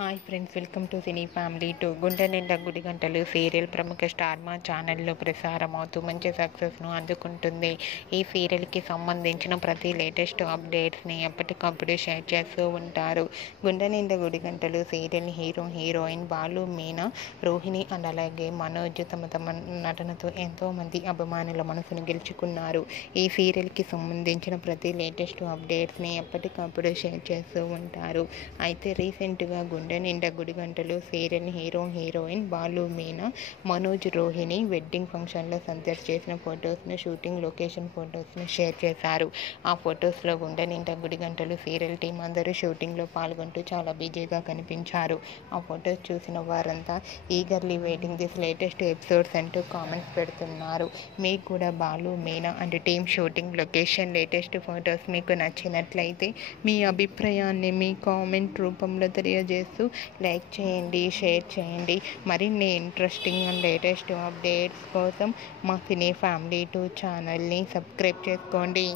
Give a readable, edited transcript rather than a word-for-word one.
Hi friends, welcome to cine family to. గుండె నిండా గుడి గంటలు సీరియల్ ప్రముఖ స్టార్ మా ఛానల్లో ప్రసారం అవుతూ మంచి సక్సెస్ను అందుకుంటుంది. ఈ సీరియల్కి సంబంధించిన ప్రతి లేటెస్ట్ అప్డేట్స్ని ఎప్పటికప్పుడు షేర్ చేస్తూ ఉంటారు. గుండె నిండా గుడి గంటలు serial heroine Balu, Meena, Rohini and అలాగే మనోజ్ తమ నటనతో ఎంతోమంది అభిమానుల మనసును గెలుచుకున్నారు. ఈ సీరియల్కి సంబంధించిన ప్రతి లేటెస్ట్ అప్డేట్స్ని ఎప్పటికప్పుడు షేర్ చేస్తూ ఉంటారు. అయితే రీసెంట్గా గుండె నిండా గుడి గంటలు serial heroine Balu, Meena, Manoj, Rohini wedding ఫంక్షన్లో సందర్శ చేసిన ఫొటోస్ను, షూటింగ్ లొకేషన్ ఫొటోస్ను షేర్ చేశారు. ఆ ఫొటోస్లో గుండె నిండా గుడి గంటలు సీరియల్ టీం అందరూ షూటింగ్లో పాల్గొంటూ చాలా బిజీగా కనిపించారు. ఆ ఫొటోస్ చూసిన వారంతా eagerly waiting this latest episodes అంటూ కామెంట్స్ పెడుతున్నారు. మీకు కూడా Balu, Meena and team shooting location latest photos మీకు నచ్చినట్లయితే మీ అభిప్రాయాన్ని మీ కామెంట్ రూపంలో తెలియజేస్తూ లైక్ చేయండి, షేర్ చేయండి. మరిన్ని ఇంట్రెస్టింగ్ అండ్ లేటెస్ట్ అప్డేట్స్ కోసం మా సినీ ఫ్యామిలీ 2 ఛానల్ని సబ్స్క్రైబ్ చేసుకోండి.